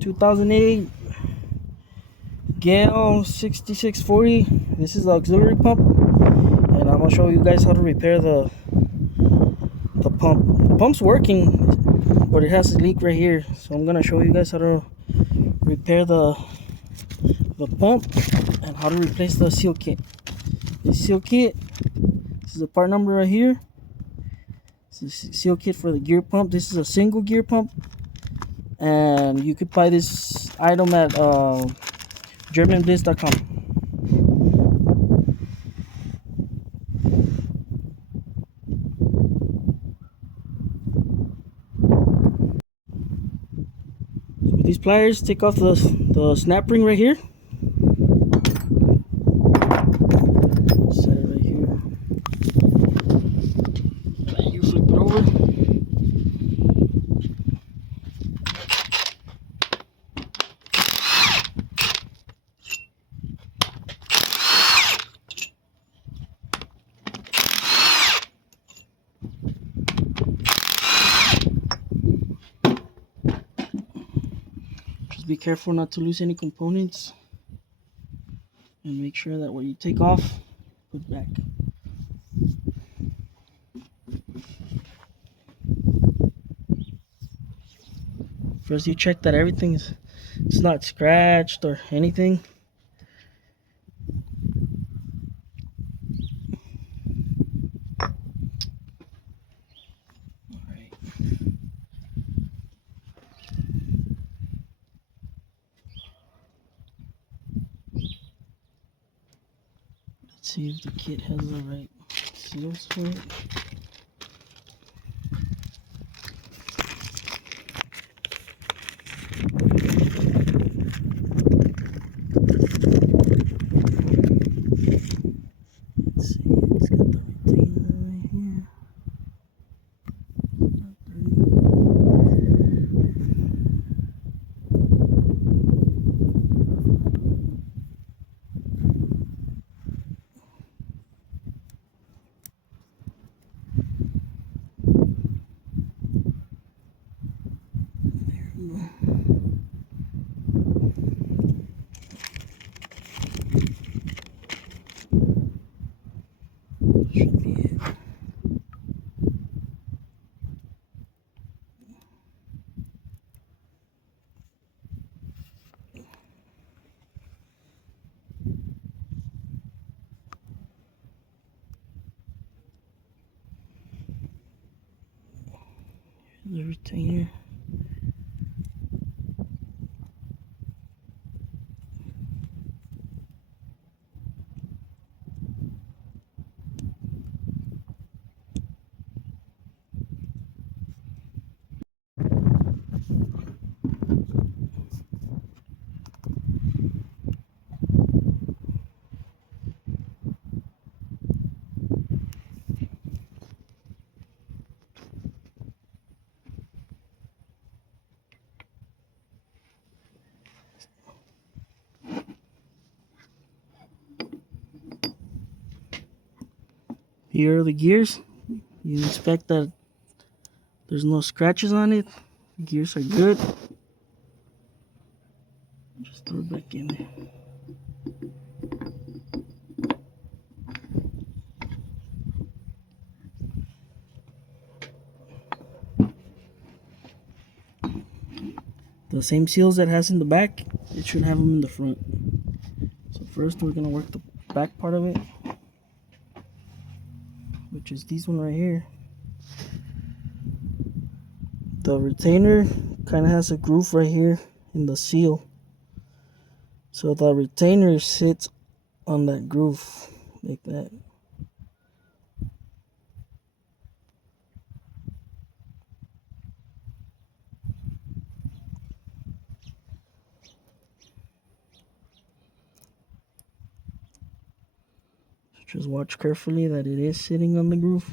2008 Gehl 6640. This is the auxiliary pump, and I'm gonna show you guys how to repair the pump. The pump's working, but it has a leak right here, so I'm gonna show you guys how to repair the pump and how to replace the seal kit. The seal kit, this is the part number right here. This is the seal kit for the gear pump. This is a single gear pump, and you could buy this item at germanbliss.com. With these pliers, take off the snap ring right here. Set it right here. And you flip it over. Just be careful not to lose any components, and make sure that what you take off, put back. First, you check that it's not scratched or anything. All right. Let's see if the kit has the right seals for it. Let's see, it's got the retainer right here. There we go. Should be it. The retainer. Here are the gears. You inspect that there's no scratches on it. The gears are good. Just throw it back in there. The same seals that has in the back, it should have them in the front. So first we're gonna work the back part of it, which is this one right here. The retainer kind of has a groove right here in the seal, so the retainer sits on that groove like that. Just watch carefully that it is sitting on the groove.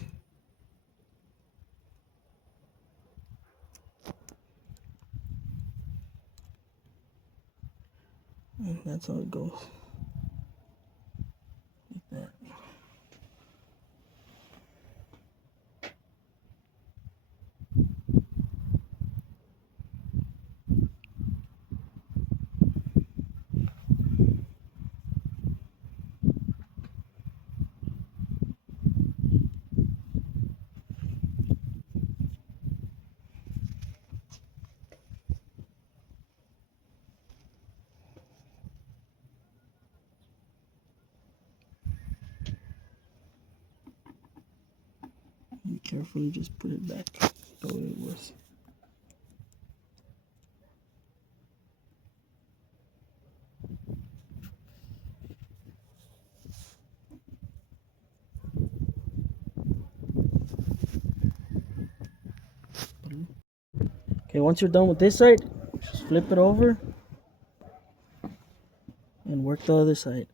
And that's how it goes. Like that. Carefully just put it back the way it was. Okay, once you're done with this side, just flip it over and work the other side.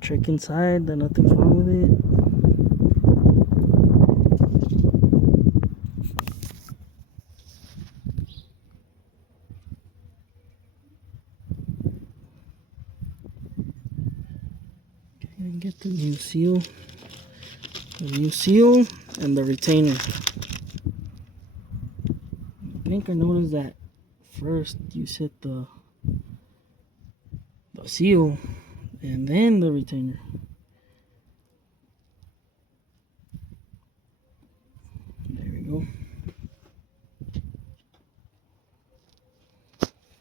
Check inside that nothing's wrong with it. Okay, and get the new seal. The new seal and the retainer. I think I noticed that first you set the seal and then the retainer. There we go.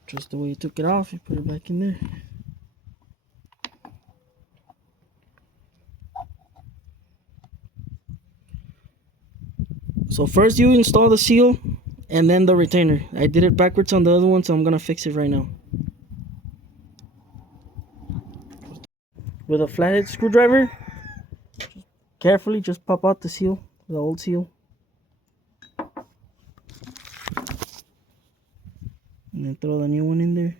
Just the way you took it off, you put it back in there. So first you install the seal and then the retainer. I did it backwards on the other one, so I'm gonna fix it right now. With a flathead screwdriver, carefully just pop out the seal, the old seal. And then throw the new one in there.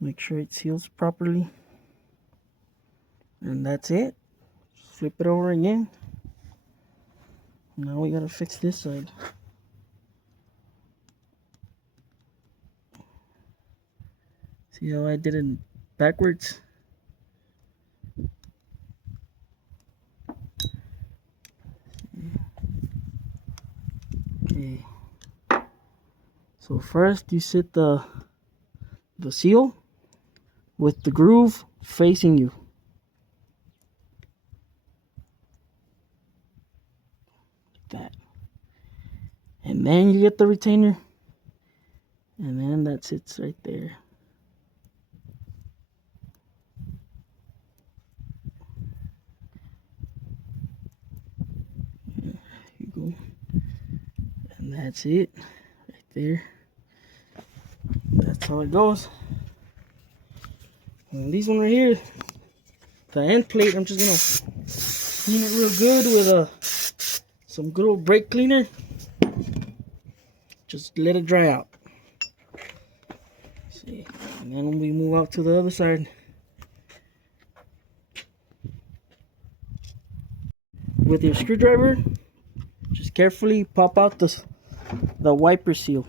Make sure it seals properly. And that's it. Just flip it over again. Now we gotta fix this side. See how I did it backwards? Okay. So first you set the seal with the groove facing you. Like that. And then you get the retainer. And then that sits right there. There you go. And that's it. Right there. That's how it goes. And these one right here, the end plate, I'm just gonna clean it real good with some good old brake cleaner. Just let it dry out. See, and then when we move out to the other side, with your screwdriver, just carefully pop out the wiper seal.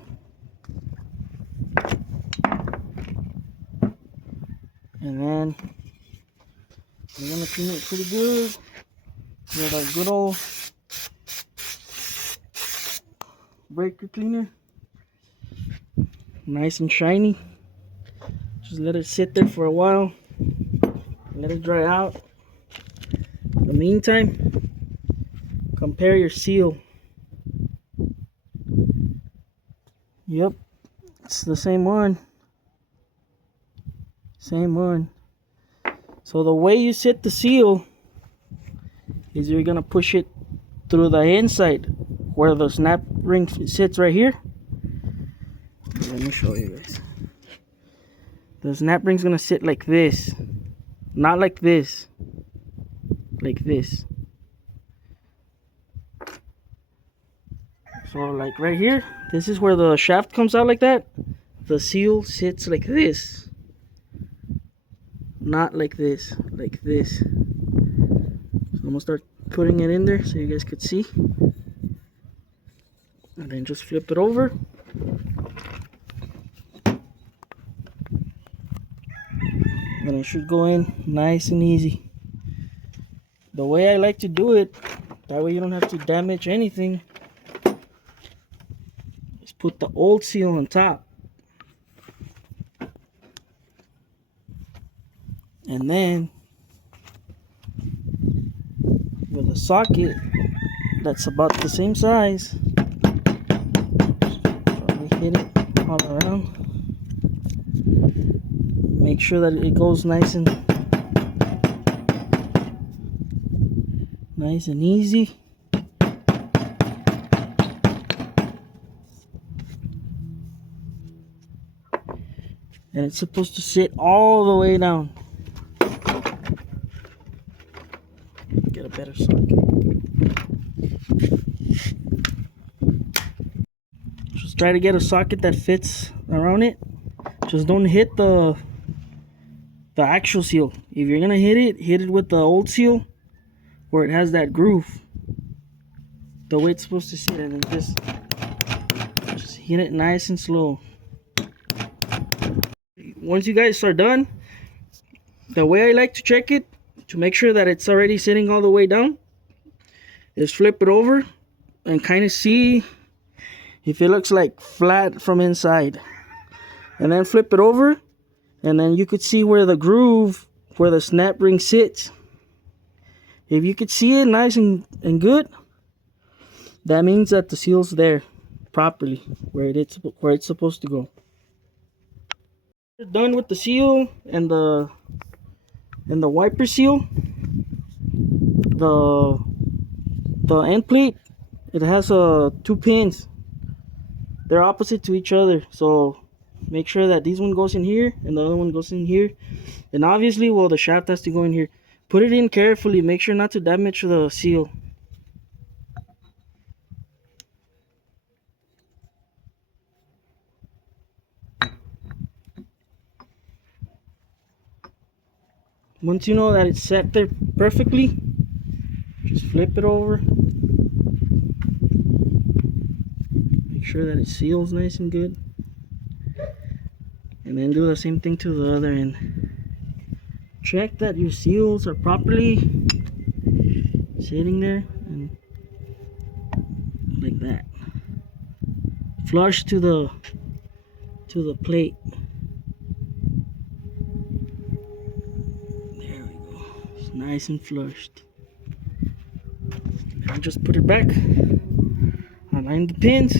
And then we're gonna clean it pretty good with our good old breaker cleaner. Nice and shiny. Just let it sit there for a while. Let it dry out. In the meantime, compare your seal. Yep, it's the same one. Same one. So the way you set the seal is you're gonna push it through the inside where the snap ring sits right here. Let me show you guys. The snap ring's gonna sit like this, not like this, like this. So like right here, this is where the shaft comes out like that. The seal sits like this, not like this, like this. So I'm gonna start putting it in there so you guys could see. And then just flip it over. And it should go in nice and easy. The way I like to do it, that way you don't have to damage anything, is put the old seal on top. And then with a socket that's about the same size, probably hit it all around. Make sure that it goes nice and easy. And it's supposed to sit all the way down. Get a better socket. Just try to get a socket that fits around it. Just don't hit the actual seal. If you're gonna hit it with the old seal where it has that groove, the way it's supposed to sit, and then just hit it nice and slow. Once you guys are done, the way I like to check it to make sure that it's already sitting all the way down is flip it over and kind of see if it looks like flat from inside, and then flip it over, and then you could see where the groove, where the snap ring sits. If you could see it nice and good, that means that the seal's there properly where it's supposed to go. We're done with the seal and the wiper seal. The end plate, it has two pins. They're opposite to each other, so make sure that this one goes in here and the other one goes in here. And obviously, well, the shaft has to go in here. Put it in carefully. Make sure not to damage the seal. Once you know that it's set there perfectly, just flip it over. Make sure that it seals nice and good. And then do the same thing to the other end. Check that your seals are properly sitting there, and like that. Flush to the plate. There we go. It's nice and flushed. I'll just put it back. Align the pins.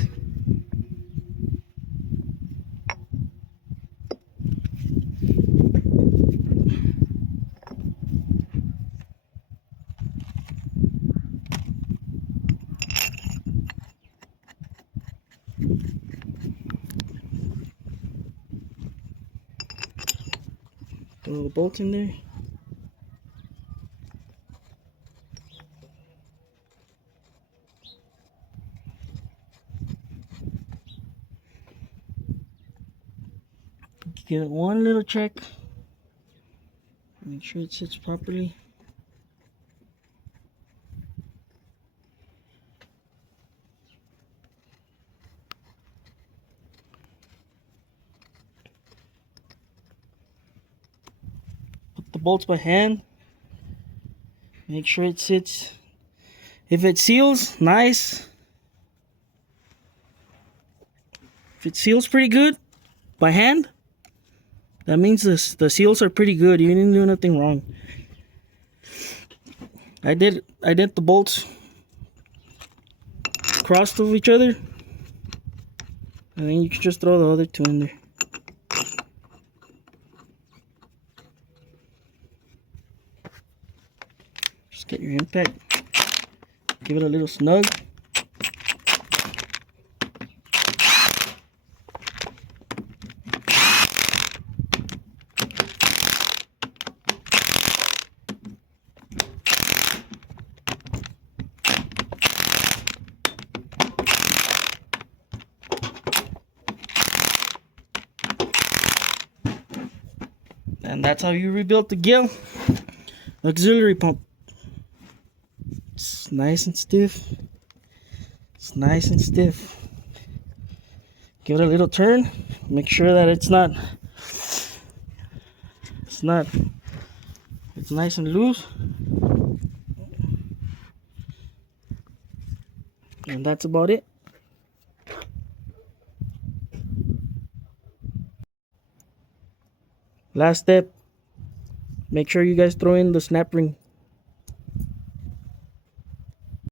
Throw the bolts in there. Give it one little check. Make sure it sits properly. Put the bolts by hand. Make sure it sits. If it seals, nice. If it seals pretty good by hand, that means the seals are pretty good. You didn't do nothing wrong. I did the bolts crossed over each other, and then you can just throw the other two in there. Just get your impact. Give it a little snug. And that's how you rebuild the Gehl auxiliary pump. It's nice and stiff. It's nice and stiff. Give it a little turn. Make sure that it's nice and loose. And that's about it. Last step, Make sure you guys throw in the snap ring.